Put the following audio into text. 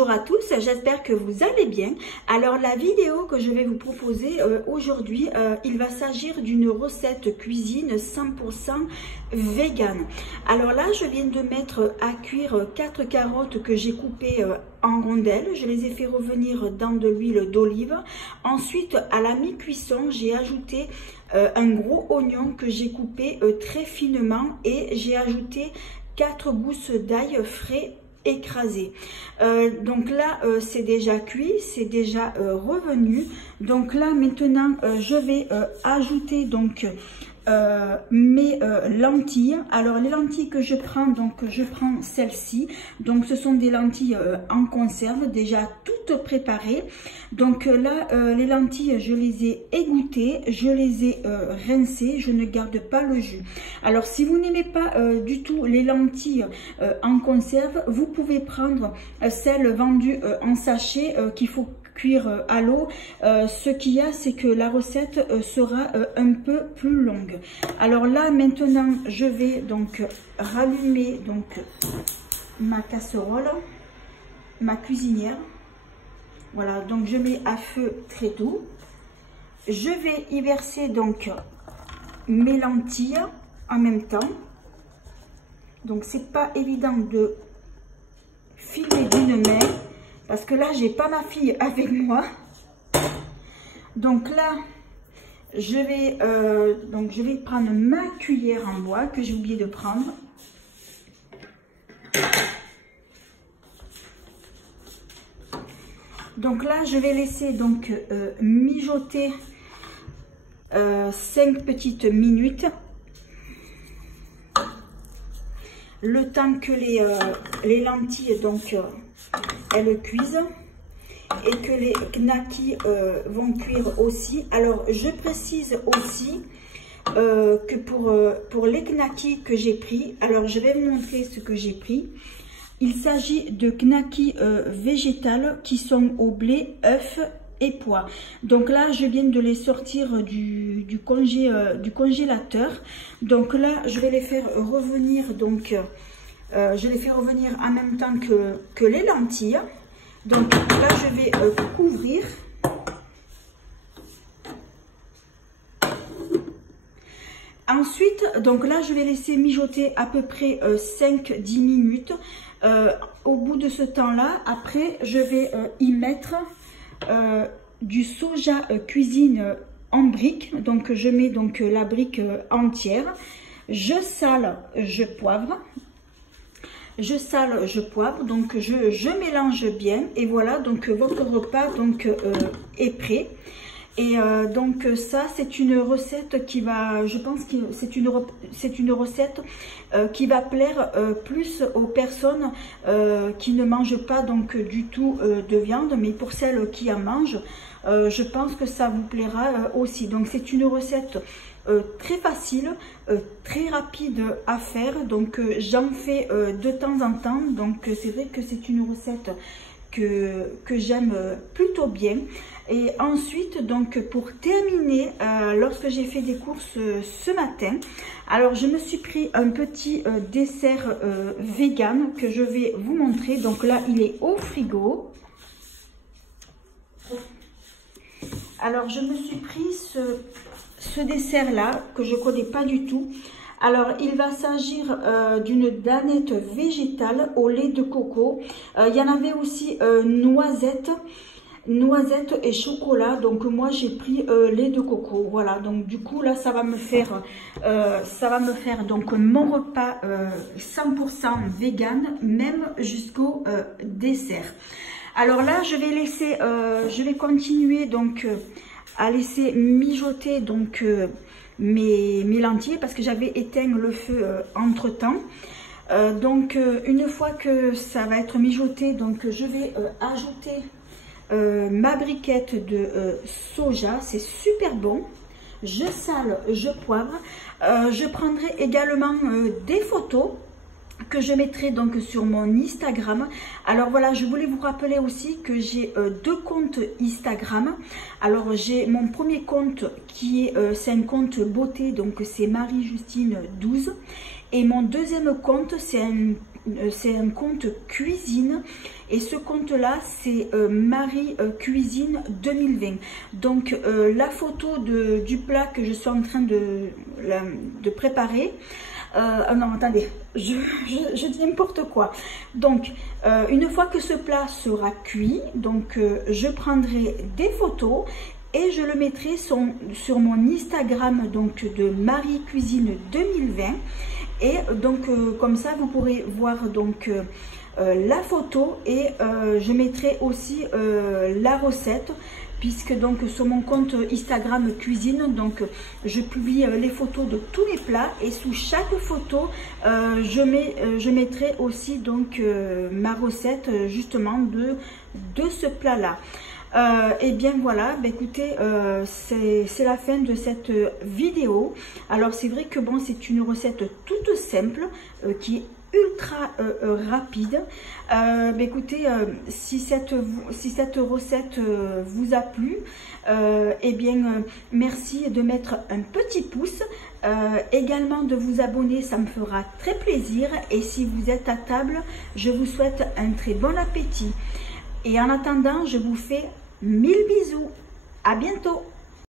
Bonjour à tous, j'espère que vous allez bien. Alors la vidéo que je vais vous proposer aujourd'hui, il va s'agir d'une recette cuisine 100% vegan. Alors là, je viens de mettre à cuire 4 carottes que j'ai coupées en rondelles. Je les ai fait revenir dans de l'huile d'olive. Ensuite, à la mi-cuisson, j'ai ajouté un gros oignon que j'ai coupé très finement et j'ai ajouté 4 gousses d'ail frais écrasé. Donc là c'est déjà cuit, c'est déjà revenu. Donc là maintenant je vais ajouter donc mes lentilles. Alors les lentilles que je prends, donc je prends celle-ci, donc ce sont des lentilles en conserve déjà toutes préparées. Donc là les lentilles je les ai égouttées, je les ai rincées, je ne garde pas le jus. Alors si vous n'aimez pas du tout les lentilles en conserve, vous pouvez prendre celles vendues en sachet qu'il faut cuire à l'eau. Ce qu'il y a, c'est que la recette sera un peu plus longue. Alors là maintenant je vais donc rallumer donc ma casserole, ma cuisinière. Voilà, donc je mets à feu très doux. Je vais y verser donc mes lentilles en même temps. Donc c'est pas évident de filmer d'une main parce que là j'ai pas ma fille avec moi. Donc là je vais prendre ma cuillère en bois que j'ai oublié de prendre. Donc là je vais laisser donc mijoter 5 petites minutes, le temps que les lentilles donc elles cuisent et que les knackis vont cuire aussi. Alors je précise aussi que pour les knackis que j'ai pris, alors je vais vous montrer ce que j'ai pris. Il s'agit de knackis végétales qui sont au blé, œufs et pois. Donc là je viens de les sortir du congélateur. Donc là je vais les faire revenir, donc je les fais revenir en même temps que les lentilles. Donc là je vais couvrir. Ensuite donc là je vais laisser mijoter à peu près 5-10 minutes. Au bout de ce temps là, après je vais y mettre du soja cuisine en brique. Donc je mets donc la brique entière. Je sale, je poivre. Je sale, je poivre, donc je mélange bien et voilà, donc votre repas donc est prêt. Et donc ça c'est une recette qui va, je pense que c'est une recette qui va plaire plus aux personnes qui ne mangent pas donc du tout de viande, mais pour celles qui en mangent, je pense que ça vous plaira aussi. Donc c'est une recette très facile, très rapide à faire, donc j'en fais de temps en temps. Donc c'est vrai que c'est une recette que j'aime plutôt bien. Et ensuite donc pour terminer, lorsque j'ai fait des courses ce matin, alors je me suis pris un petit dessert vegan que je vais vous montrer. Donc là il est au frigo. Alors je me suis pris ce dessert là que je connais pas du tout. Alors il va s'agir d'une danette végétale au lait de coco. Il y en avait aussi noisettes et chocolat. Donc moi j'ai pris lait de coco. Voilà, donc du coup là ça va me faire donc mon repas 100% vegan, même jusqu'au dessert. Alors là je vais continuer donc à laisser mijoter donc mes lentilles parce que j'avais éteint le feu entre temps. Donc une fois que ça va être mijoté, donc je vais ajouter ma briquette de soja. C'est super bon. Je sale, je poivre. Je prendrai également des photos que je mettrai donc sur mon Instagram. Alors voilà, je voulais vous rappeler aussi que j'ai 2 comptes Instagram. Alors j'ai mon premier compte qui est c'est un compte beauté, donc c'est Marie Justine 12, et mon deuxième compte c'est c'est un compte cuisine. Et ce compte-là, c'est Marie Cuisine 2020. Donc, la photo du plat que je suis en train de préparer. Non, attendez, je dis n'importe quoi. Donc, une fois que ce plat sera cuit, donc je prendrai des photos et je le mettrai sur mon Instagram donc de Marie Cuisine 2020. Et donc, comme ça, vous pourrez voir donc la photo et je mettrai aussi la recette. Puisque donc sur mon compte Instagram cuisine, donc je publie les photos de tous les plats et sous chaque photo je mettrai aussi donc ma recette justement de ce plat là. Et bien voilà, bah, écoutez, c'est la fin de cette vidéo. Alors c'est vrai que bon, c'est une recette toute simple qui est ultra rapide. Bah, écoutez, si cette recette vous a plu, eh bien merci de mettre un petit pouce, également de vous abonner, ça me fera très plaisir. Et si vous êtes à table, je vous souhaite un très bon appétit. Et en attendant, je vous fais 1000 bisous. À bientôt.